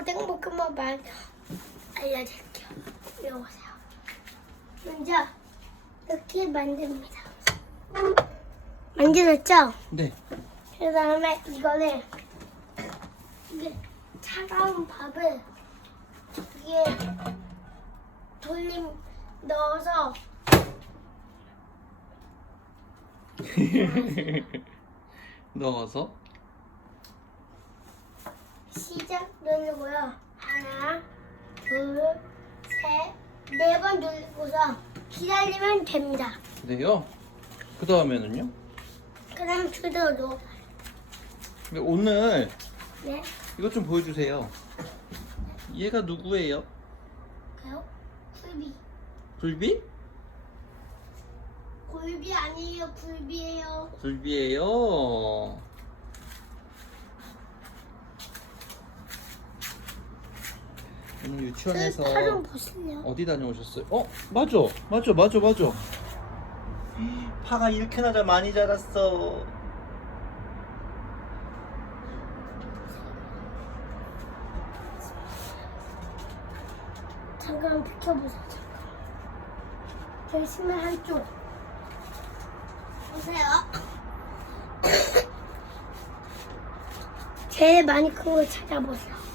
오뎅볶음밥 말 알려드릴게요. 이리 오세요. 먼저 이렇게 만듭니다. 만들었죠? 네. 그 다음에 이거를 이게 차가운 밥을 여기에 돌림 넣어서 넣어서 시작 누르고요. 하나, 둘, 셋, 네 번 누르고서 기다리면 됩니다. 그래요. 그 다음에는요? 그 다음 주도 넣어. 근데 오늘 네. 이것 좀 보여주세요. 얘가 누구예요? 그요? 굴비. 굴비? 굴비 아니에요. 굴비예요. 굴비예요. 오늘 유치원에서 보실래요? 어디 다녀오셨어요? 어, 맞아, 맞아, 맞아, 맞아. 파가 이렇게나 자 많이 자랐어. 잠깐 비켜보세요. 잠깐. 열심히 한쪽. 보세요. 제일 많이 큰거 찾아보세요.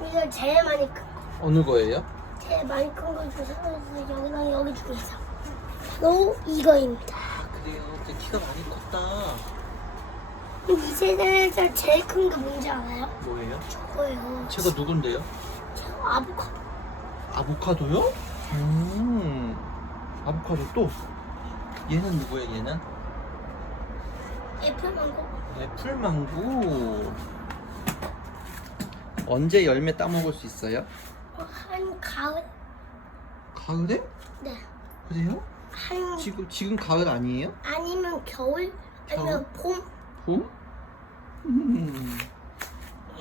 이거 제일 많이 큰 거. 어느 거예요? 제일 많이 큰거 주세요. 여기랑 여기 중에서. 바로 이거입니다. 아, 그래요. 그 키가 많이 컸다. 이 세상에서 제일 큰 게 뭔지 알아요? 뭐예요? 저거예요. 제가 누군데요? 저 아보카도. 아보카도요? 음, 아보카도 또. 얘는 누구예요? 얘는? 애플 망고. 애플 망고. 언제 열매 따먹을 수 있어요? 어, 한 가을. 가을에? 네. 그래요? 한 지금 지금 가을 아니에요? 아니면 겨울 아니면 봄 봄? 음.